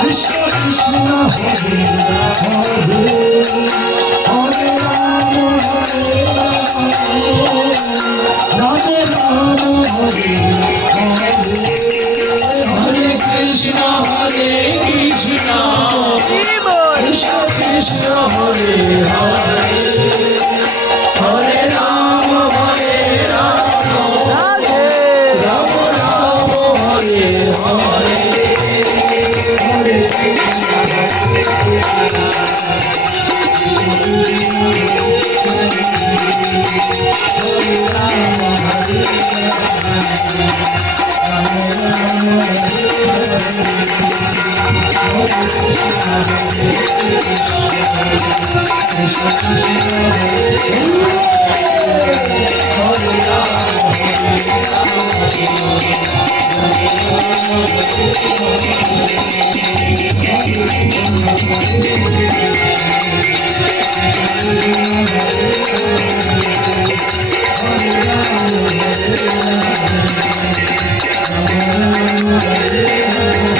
Krishna Krishna Hare Hare Hare Rama Hare Rama Rama Hare Hare Hare Krishna Hare Krishna Krishna Krishna Hare Hare Hare Rama Hare Rama Rama Rama Hare Hare Hare Hare